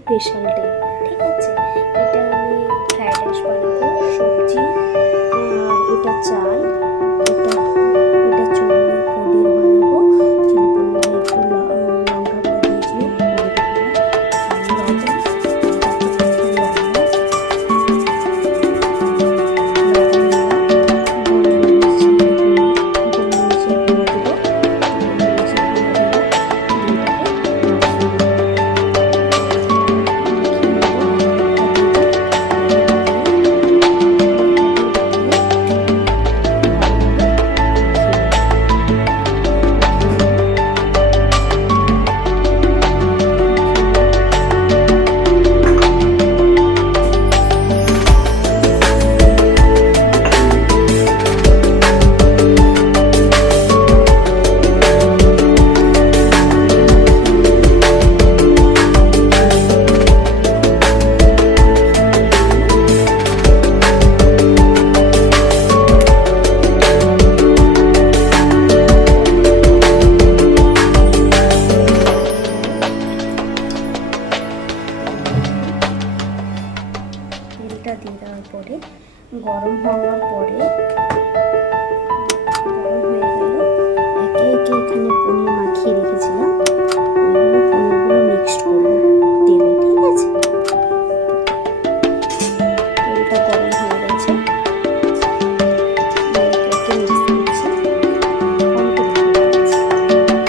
Special day, ঠিক আছে। এটা আমি ফ্রাইড রাইস বানাবো, সবজি আর এটা চাল, এটা এটা চিলি পনির বানাবো। চিলি পনিরে একটু লঙ্কা করে দিয়েছি, তেলটা দিয়ে দেওয়ার পরে গরম হওয়ার পরে গরম হয়ে গেল, একে একে এখানে পনির মাখিয়ে রেখেছিলাম